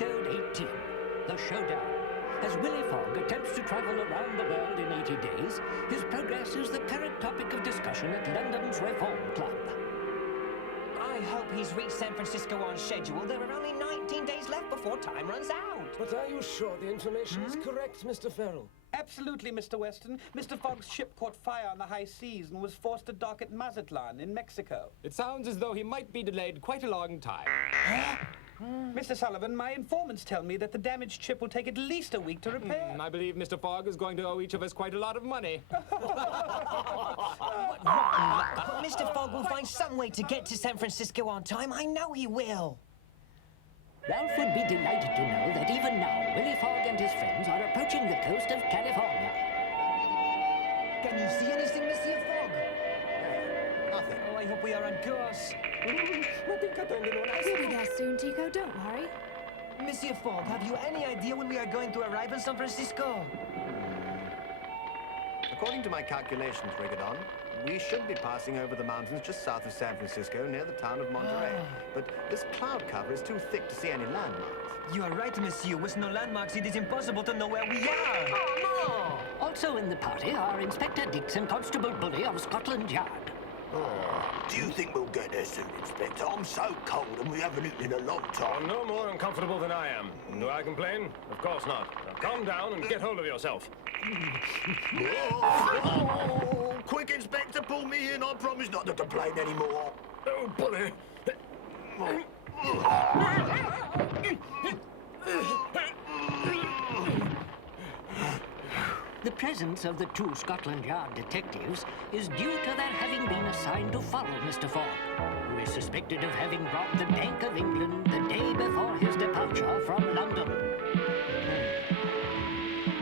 Episode 18, The Showdown. As Willy Fog attempts to travel around the world in 80 days, his progress is the current topic of discussion at London's Reform Club. I hope he's reached San Francisco on schedule. There are only 19 days left before time runs out. But are you sure the information is correct, Mr. Farrell? Absolutely, Mr. Weston. Mr. Fogg's ship caught fire on the high seas and was forced to dock at Mazatlan in Mexico. It sounds as though he might be delayed quite a long time. Mr. Sullivan, my informants tell me that the damaged ship will take at least a week to repair. I believe Mr. Fogg is going to owe each of us quite a lot of money. But Mr. Fogg will find some way to get to San Francisco on time. I know he will. Ralph would be delighted to know that even now, Willy Fog and his friends are approaching the coast of California. Can you see anything, Monsieur Fogg? Nothing. Oh, I hope we are on course. We'll be there soon, Tico. Don't worry. Monsieur Fogg, have you any idea when we are going to arrive in San Francisco? According to my calculations, Rigodon, we should be passing over the mountains just south of San Francisco, near the town of Monterey. But this cloud cover is too thick to see any landmarks. You are right, monsieur. With no landmarks, it is impossible to know where we are. Oh, no! Also in the party are Inspector Dix and Constable Buly of Scotland Yard. Do you think we'll get there soon, Inspector? I'm so cold and we haven't eaten in a long time. No more uncomfortable than I am. Do I complain? Of course not. Now calm down and get hold of yourself. Oh, quick, Inspector, pull me in. I promise not to complain anymore. Oh, Bully. The presence of the two Scotland Yard detectives is due to their having been assigned to follow Mr. Fogg, who is suspected of having robbed the Bank of England the day before his departure from London.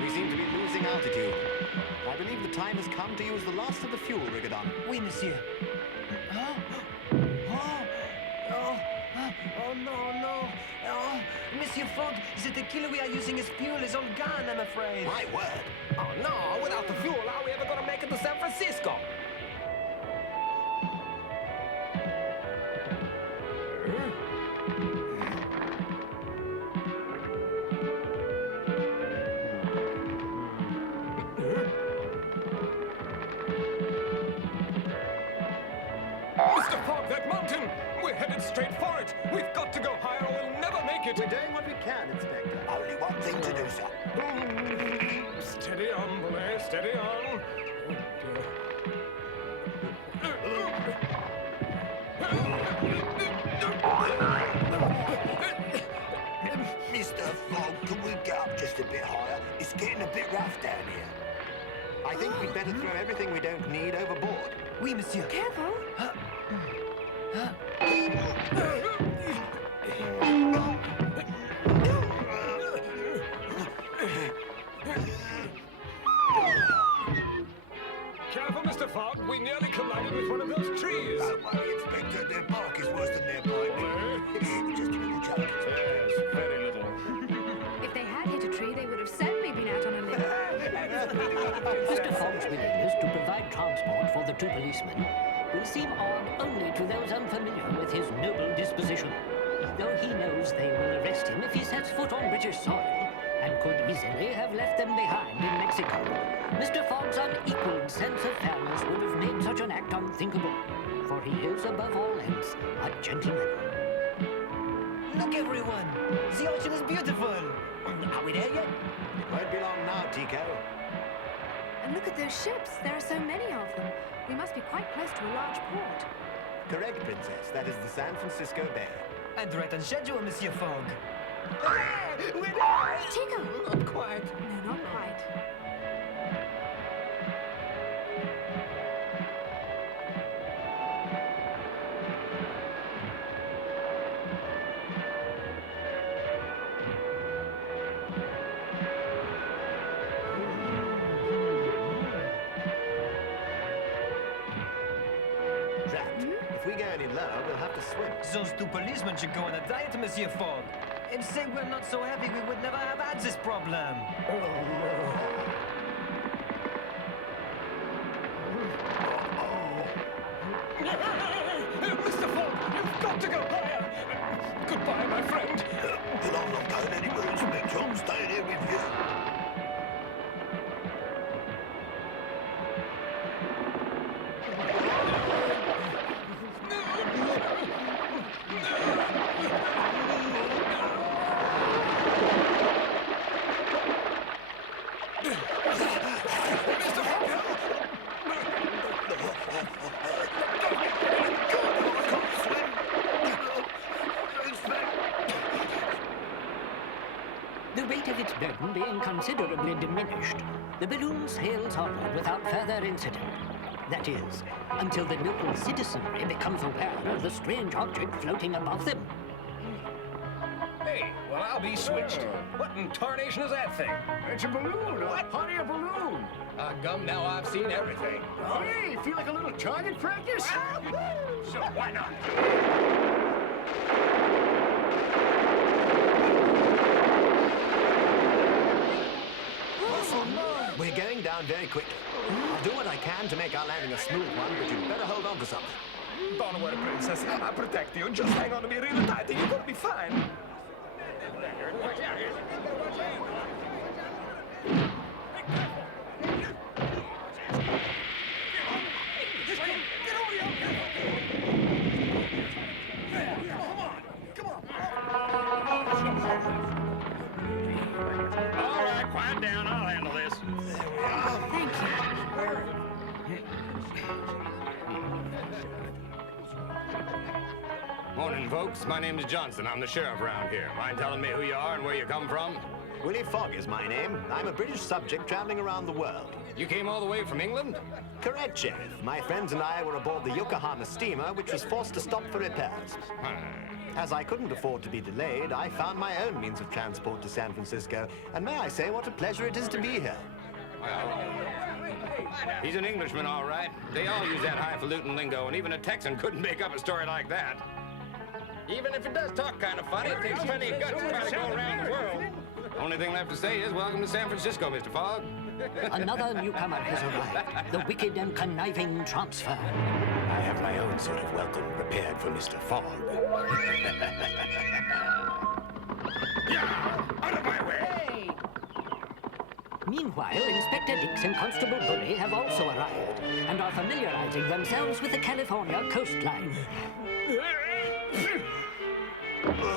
We seem to be losing altitude. I believe the time has come to use the last of the fuel, Rigodon. Oui, monsieur. Oh, no. Oh, Monsieur Fogg, the tequila we are using as fuel is all gone, I'm afraid. My word. Oh, no! Without the fuel, how are we ever going to make it to San Francisco? Mr. Fogg, that mountain! We're headed straight for it! We've got to go higher or we'll never make it! We're doing what we can, Inspector. Only one thing to do, sir. Steady on, Bully, steady on. Mr. Fogg, can we get up just a bit higher? It's getting a bit rough down here. I think we'd better throw everything we don't need overboard. Oui, monsieur. Careful. Careful, Mr. Fogg. We nearly collided with one of those trees. Don't worry, Inspector. Their bark is worse than their bite. Just a little joke. Yes, very little. If they had hit a tree, they would have certainly been out on a limb. Mr. Fogg's willingness to provide transport for the two policemen will seem odd only to those unfamiliar with his noble disposition, though he knows they will arrest him if he sets foot on British soil, and could easily have left them behind in Mexico. Mr. Fogg's unequaled sense of fairness would have made such an act unthinkable, for he is, above all else, a gentleman. Look, everyone. The ocean is beautiful. Are we there yet? It won't be long now, Tico. And look at those ships. There are so many of them. We must be quite close to a large port. Correct, Princess. That is the San Francisco Bay. And right on schedule, Monsieur Fogg. Tico! Not quite. No, not quite. Trapped. If we go any lower, we'll have to swim. Those two policemen should go on a diet, Monsieur Fogg. And say we're not so heavy, we would never have had this problem. Mr. Fogg, you've got to go higher. Goodbye, my friend. Then I'm not going The weight of its burden being considerably diminished, the balloon sails onward without further incident. That is, until the local citizenry becomes aware of the strange object floating above them. Hey, well, I'll be switched. What in tarnation is that thing? It's a balloon. What? Honey, a balloon. Gum, now I've seen everything. Hey, feel like a little target practice? So why not? We're going down very quickly. I'll do what I can to make our landing a smooth one, but you'd better hold on to something. Don't worry, Princess. I'll protect you. Just hang on to me really tight and you're gonna be fine. All right, quiet down. I'll handle this. Thank you. Morning, folks. My name is Johnson. I'm the sheriff around here. Mind telling me who you are and where you come from? Willy Fog is my name. I'm a British subject traveling around the world. You came all the way from England? Correct, Sheriff. My friends and I were aboard the Yokohama steamer, which was forced to stop for repairs. As I couldn't afford to be delayed, I found my own means of transport to San Francisco, and may I say what a pleasure it is to be here. Well, he's an Englishman, all right. They all use that highfalutin lingo, and even a Texan couldn't make up a story like that. Even if it does talk kind of funny, it takes plenty of guts to try to go around the world. Only thing left to say is welcome to San Francisco, Mr. Fogg. Another newcomer has arrived, the wicked and conniving transfer. I have my own sort of welcome prepared for Mr. Fogg. Yeah, out of my way! Hey! Meanwhile, Inspector Dix and Constable Buly have also arrived and are familiarizing themselves with the California coastline.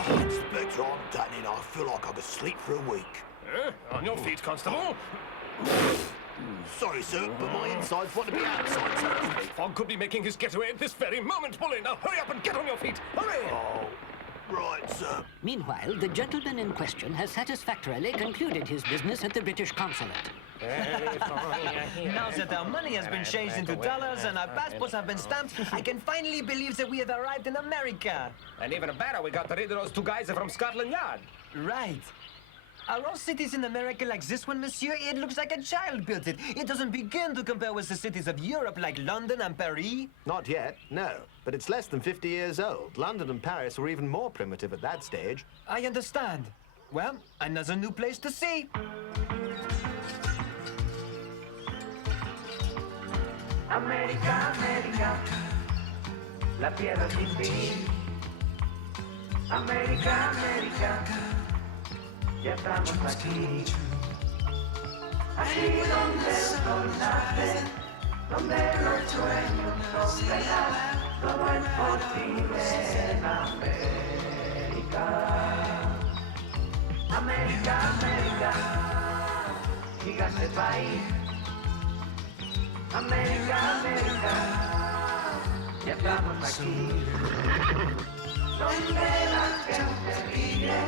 Inspector, I'm done in. I feel like I could sleep for a week. On your feet, Constable. Sorry, sir, but my insides want to be outside, so to speak. Fogg could be making his getaway at this very moment, Buly. Now hurry up and get on your feet. Hurry! Oh, right, sir. Meanwhile, the gentleman in question has satisfactorily concluded his business at the British Consulate. Now that our money has been changed into dollars and our passports have been stamped, I can finally believe that we have arrived in America. And even better, we got rid of those two guys from Scotland Yard. Right. Are all cities in America like this one, monsieur? It looks like a child built it. It doesn't begin to compare with the cities of Europe like London and Paris. Not yet, no. But it's less than 50 years old. London and Paris were even more primitive at that stage. I understand. Well, another new place to see. América, América, la tierra sin fin. América, América, ya estamos aquí. Aquí donde el sol nace, donde los sueños son verdad, todo es posible en América. América, América, gigante país. América, América, ya estamos aquí. Donde la gente vive,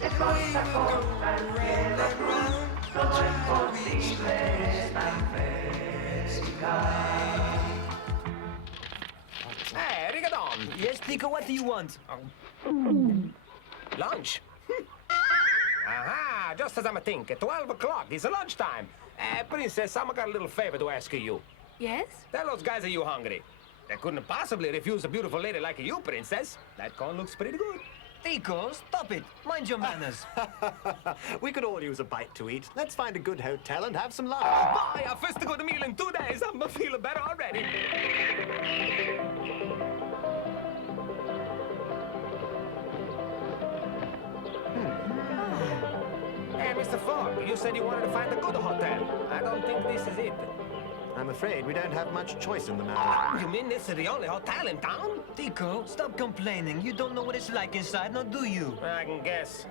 de costa a costa, el cielo cruz, todo es posible en América. Hey, Rigodon! Yes, Tico, what do you want? Lunch? Aha, just as I'm thinking. 12 o'clock, it's lunchtime. Princess, I've got a little favor to ask of you. Yes? Tell those guys that you hungry. They couldn't possibly refuse a beautiful lady like you, Princess. That corn looks pretty good. Tico, stop it. Mind your manners. We could all use a bite to eat. Let's find a good hotel and have some lunch. Boy, our first good meal in 2 days. I'm feeling better already. Hey, Mr. Fogg, you said you wanted to find a good hotel. I don't think this is it. I'm afraid we don't have much choice in the matter. You mean this is the only hotel in town? Tico, stop complaining. You don't know what it's like inside, now do you? I can guess.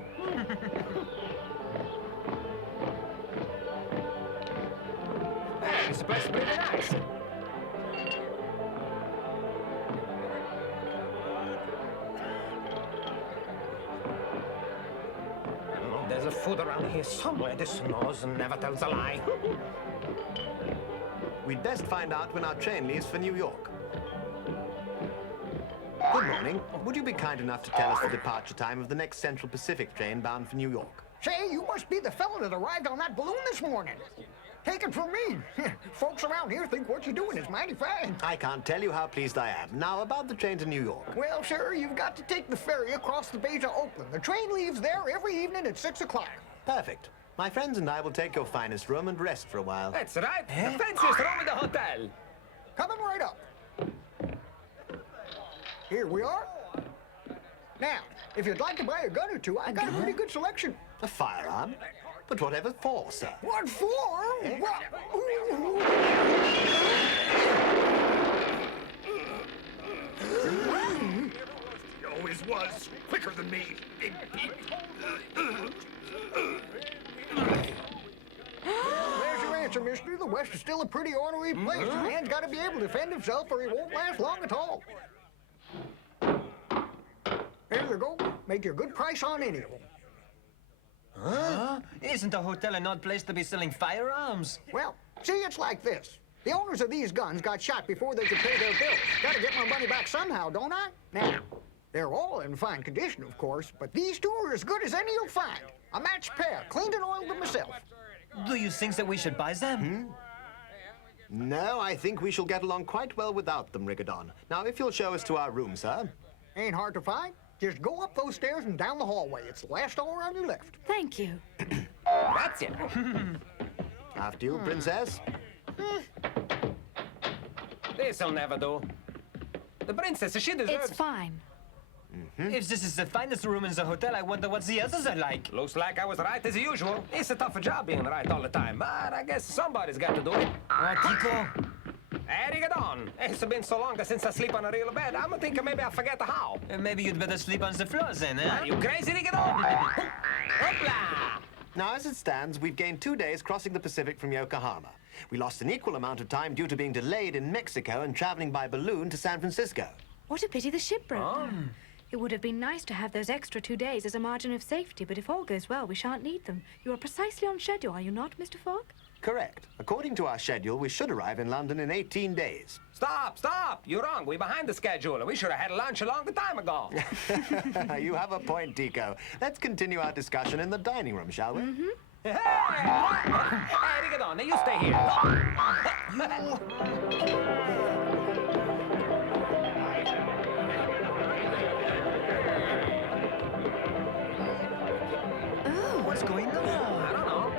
Hey, this place is pretty nice. there's a food around here somewhere. This nose never tells a lie. We'd best find out when our train leaves for New York. Good morning. Would you be kind enough to tell us the departure time of the next Central Pacific train bound for New York? Say, you must be the fellow that arrived on that balloon this morning. Take it from me. Folks around here think what you're doing is mighty fine. I can't tell you how pleased I am. Now, about the train to New York. Well, sir, you've got to take the ferry across the bay to Oakland. The train leaves there every evening at 6 o'clock. Perfect. My friends and I will take your finest room and rest for a while. That's right. The fanciest room in the hotel. Coming right up. Here we are. Now, if you'd like to buy a gun or two, I've got a pretty good selection. A firearm? But whatever for, sir? What for? He always was quicker than me, Big Pete. There's your answer, mister. The West is still a pretty ornery place. A man's got to be able to defend himself or he won't last long at all. There you go. Make you a good price on any of them. Huh? Isn't a hotel an odd place to be selling firearms? Well, see, it's like this. The owners of these guns got shot before they could pay their bills. Gotta get my money back somehow, don't I? Now, they're all in fine condition, of course, but these two are as good as any you'll find. A matched pair, cleaned and oiled them myself. Do you think that we should buy them? No, I think we shall get along quite well without them, Rigodon. Now, if you'll show us to our room, sir. Ain't hard to find. Just go up those stairs and down the hallway. It's the last door on your left. Thank you. That's it. After you, Princess. This'll never do. The princess, she deserves... It's fine. If this is the finest room in the hotel, I wonder what the others are like. Looks like I was right as usual. It's a tough job being right all the time, but I guess somebody's got to do it. Kiko? Hey, Rigodon. It's been so long since I sleep on a real bed. I'm thinking maybe I forget how. Maybe you'd better sleep on the floor then, eh? Are you crazy, Rigodon? Hoopla! Now, as it stands, we've gained 2 days crossing the Pacific from Yokohama. We lost an equal amount of time due to being delayed in Mexico and traveling by balloon to San Francisco. What a pity the ship broke down. It would have been nice to have those extra 2 days as a margin of safety, but if all goes well, we shan't need them. You are precisely on schedule, are you not, Mr. Fogg? Correct. According to our schedule, we should arrive in London in 18 days. Stop! You're wrong. We're behind the schedule. We should have had lunch a long time ago. You have a point, Tico. Let's continue our discussion in the dining room, shall we? Hey, Rigodon, now you stay here. What's going on? I don't know.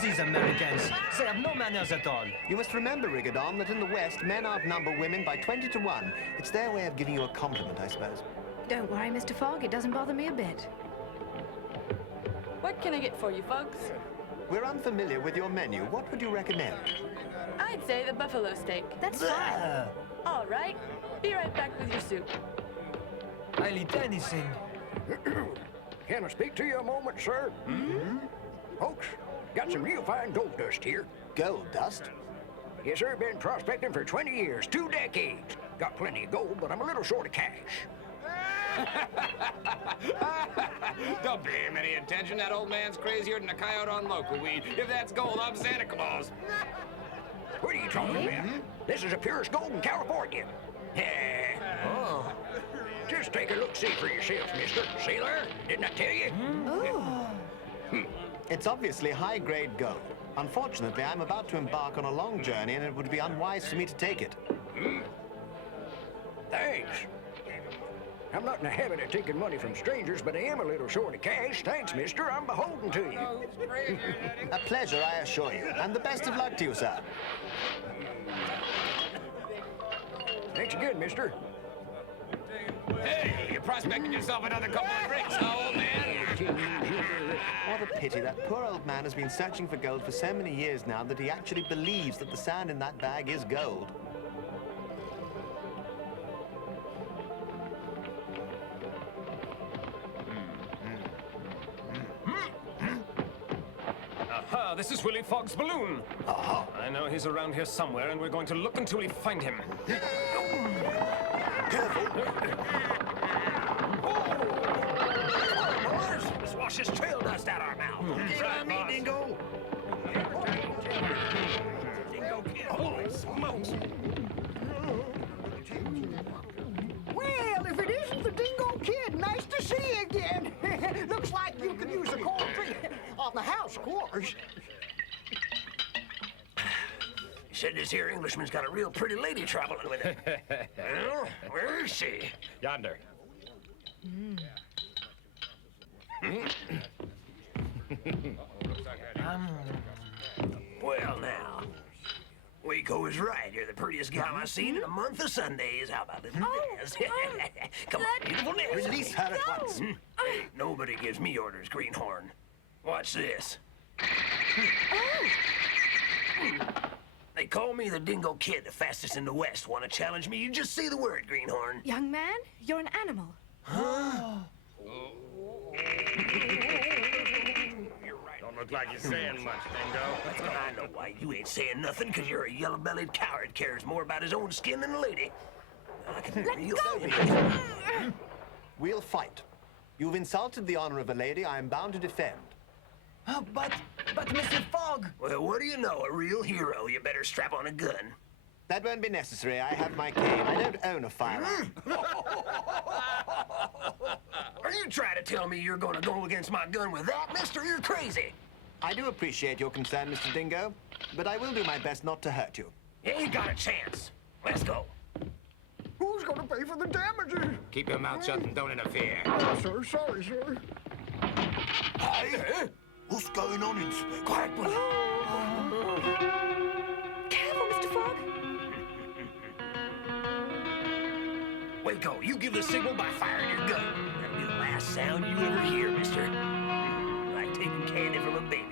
These Americans, they have no manners at all. You must remember, Rigodon, that in the West, men outnumber women by 20 to 1. It's their way of giving you a compliment, I suppose. Don't worry, Mr. Fogg. It doesn't bother me a bit. What can I get for you, folks? We're unfamiliar with your menu. What would you recommend? I'd say the buffalo steak. That's fine. All right. Be right back with your soup. I'll eat anything. Can I speak to you a moment, sir? Folks, got some real fine gold dust here. Gold dust? Yes, sir. Been prospecting for 20 years, 2 decades. Got plenty of gold, but I'm a little short of cash. Don't pay him any attention. That old man's crazier than a coyote on local weed. If that's gold, I'm Santa Claus. What are you talking about? This is the purest gold in California. Oh. Just take a look-see for yourself, mister. See there? Didn't I tell you? It's obviously high-grade gold. Unfortunately, I'm about to embark on a long journey, and it would be unwise for me to take it. Thanks. I'm not in the habit of taking money from strangers, but I am a little short of cash. Thanks, mister. I'm beholden to you. A pleasure, I assure you. And the best of luck to you, sir. Thanks again, mister. Hey, you prospected yourself another couple of drinks, huh, old man? What a pity. That poor old man has been searching for gold for so many years now that he actually believes that the sand in that bag is gold. Aha, this is Willy Fog's balloon. Aha. I know he's around here somewhere, and we're going to look until we find him. Careful. Let's wash this trail dust out our mouth. Get on me, Dingo. Dingo Kid. Holy smokes. Well, if it isn't the Dingo Kid, nice to see you again. Looks like you could use a cold drink on the house, of course. He said this here Englishman's got a real pretty lady traveling with him. Well, where is she? Yonder. Well, now, Waco is right. You're the prettiest gal I've seen in a month of Sundays. How about little Nez? Come on, beautiful Nez. Release her at once. Hey, nobody gives me orders, Greenhorn. Watch this. They call me the Dingo Kid, the fastest in the West. Want to challenge me? You just say the word, Greenhorn. Young man, you're an animal. Don't look like you're saying much, Dingo. I know why you ain't saying nothing, because you're a yellow-bellied coward, cares more about his own skin than a lady. I can We'll fight. You've insulted the honor of a lady I am bound to defend. Oh, but Mr. Fogg! Well, what do you know? A real hero. You better strap on a gun. That won't be necessary. I have my cane. I don't own a firearm. Are you trying to tell me you're going to go against my gun with that, mister? You're crazy. I do appreciate your concern, Mr. Dingo, but I will do my best not to hurt you. You ain't got a chance. Let's go. Who's going to pay for the damages? Keep your mouth shut and don't interfere. Oh, sir, sorry, sir. Hey, what's going on, Inspector? Quiet, Willy. Careful, Mr. Fogg. Waco, you give the signal by firing your gun. That'll be the last sound you ever hear, mister. Like taking candy from a baby.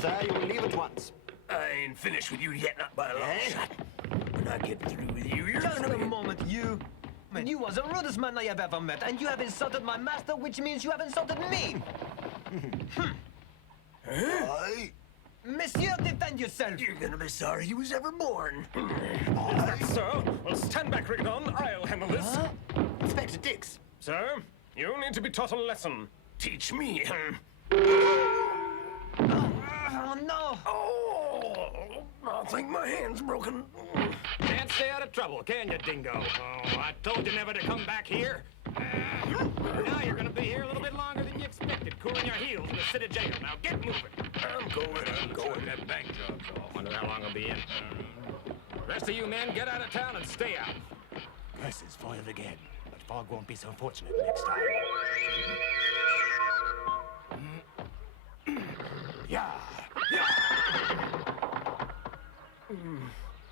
Sir, you will leave at once. I ain't finished with you yet, not by a long shot. When I get through with you, you're Just gonna a be... moment, you. Man, you are the rudest man I have ever met, and you have insulted my master, which means you have insulted me. Hey, Monsieur, defend yourself. you're gonna be sorry you was ever born. Sir, well, stand back, Rigodon. I'll handle this. Inspector Dix. Sir, you need to be taught a lesson. Teach me, huh? Oh, no. Oh, I think my hand's broken. Can't stay out of trouble, can you, Dingo? Oh, I told you never to come back here. Now you're gonna be here a little bit longer than you expected, cooling your heels in the city jail. Now get moving. I'm going. That bank job's off. Wonder how long I'll be in. Rest of you men, get out of town and stay out. Curses foiled again, but Fogg won't be so fortunate next time. Yeah.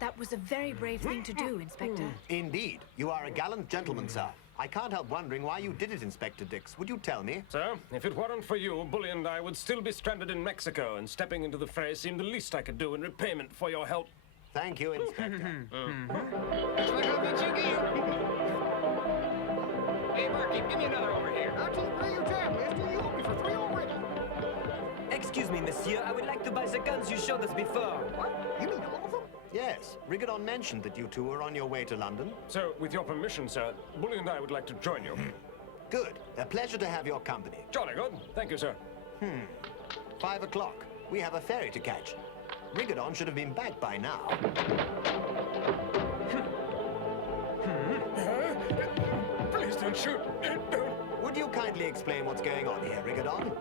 That was a very brave thing to do, Inspector. Indeed. You are a gallant gentleman, sir. I can't help wondering why you did it, Inspector Dix. Would you tell me? Sir, if it weren't for you, Buly and I would still be stranded in Mexico, and stepping into the fray seemed the least I could do in repayment for your help. Thank you, Inspector. Hey, Barkeep, give me another over here. I'll take pay your tab, mister. You owe me for 3 already. Excuse me, monsieur. I would like to buy the guns you showed us before. What? You mean all of them? Yes, Rigodon mentioned that you two were on your way to London. So, with your permission, sir, Buly and I would like to join you. Good. A pleasure to have your company. Jolly good. Thank you, sir. 5 o'clock. We have a ferry to catch. Rigodon should have been back by now. Please don't shoot. Would you kindly explain what's going on here, Rigodon?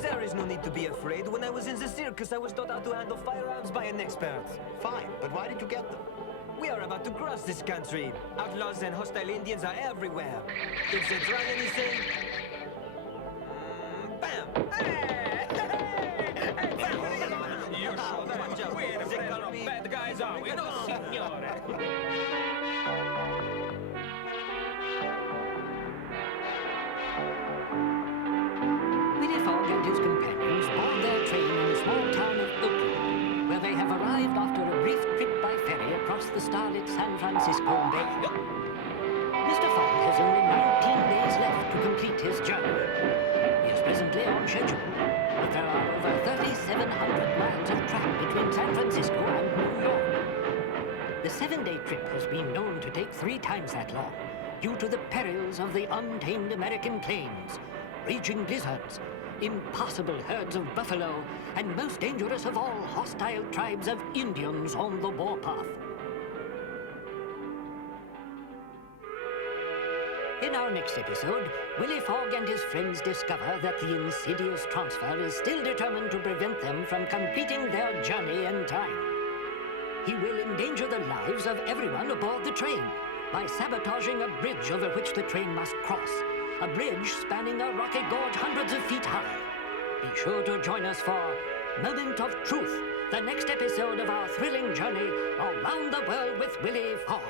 There is no need to be afraid. When I was in the circus, I was taught how to handle firearms by an expert. Fine, but why did you get them? We are about to cross this country. Outlaws and hostile Indians are everywhere. If they try anything... bam! Hey! You're sure that we ain't afraid of no bad guys, are we? No, signore. Willy Fogg and his companions board their train in the small town of Oakland, where they have arrived after a brief trip by ferry across the starlit San Francisco Bay. Mr. Fogg has only 19 days left to complete his journey. He is presently on schedule, but there are over 3,700 miles of track between San Francisco and New York. The 7-day trip has been known to take 3 times that long, due to the perils of the untamed American plains, raging blizzards, impassable herds of buffalo, and most dangerous of all, hostile tribes of Indians on the warpath. In our next episode, Willy Fogg and his friends discover that the insidious transfer is still determined to prevent them from completing their journey in time. He will endanger the lives of everyone aboard the train by sabotaging a bridge over which the train must cross, a bridge spanning a rocky gorge hundreds of feet high. Be sure to join us for Moment of Truth, the next episode of our thrilling journey around the world with Willy Fogg.